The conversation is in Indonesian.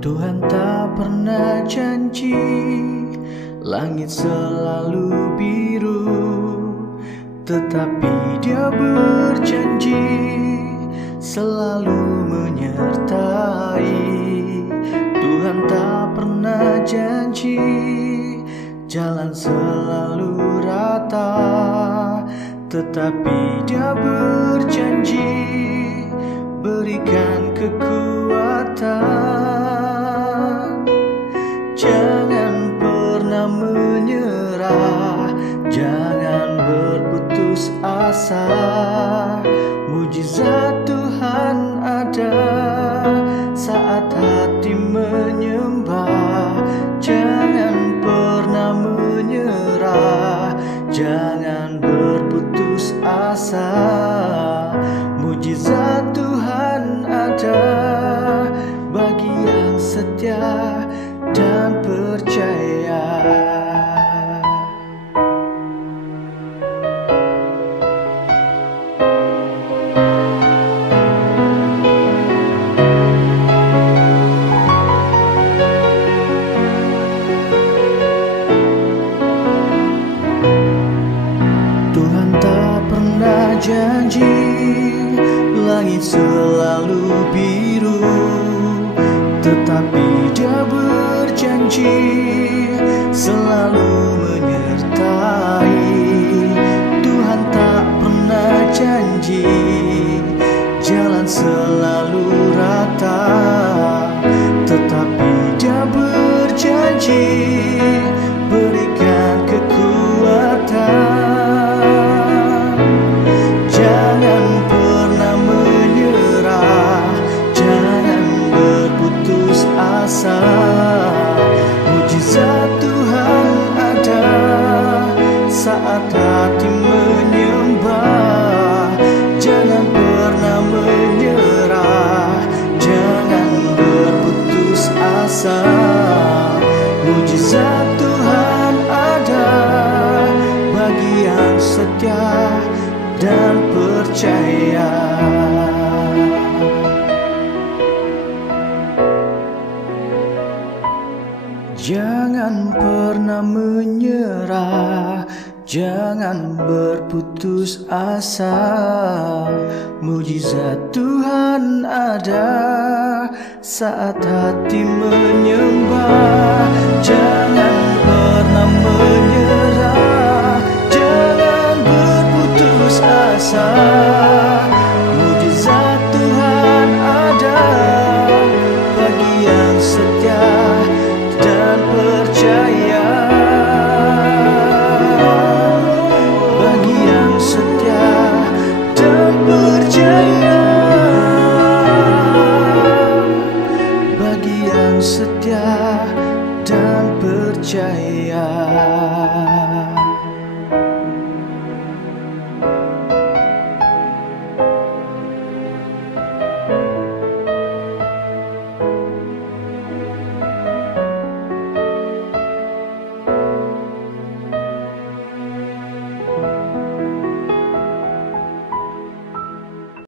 Tuhan tak pernah janji langit selalu biru, tetapi Dia berjanji selalu menyertai. Tuhan tak pernah janji jalan selalu rata, tetapi Dia berjanji berikan kekuatan. Jangan pernah menyerah, jangan berputus asa. Mujizat Tuhan ada saat hati menyembah. Jangan pernah menyerah, jangan berputus asa. Mujizat Tuhan ada bagi yang setia dan percaya. Tuhan tak pernah janji langit selalu biru, tetapi Dia berjanji selalu menyertai. Tuhan tak pernah janji jalan selalu rata, tetapi Dia berjanji berikan kekuatan. Jangan pernah menyerah, jangan berputus asa. Mujizat Tuhan ada saat hati menyembah. Jangan pernah menyerah, jangan berputus asa. Mujizat Tuhan ada bagi yang setia dan percaya. Jangan pernah menyerah, jangan berputus asa. Mujizat Tuhan ada saat hati menyembah. Jangan pernah menyerah, jangan berputus asa.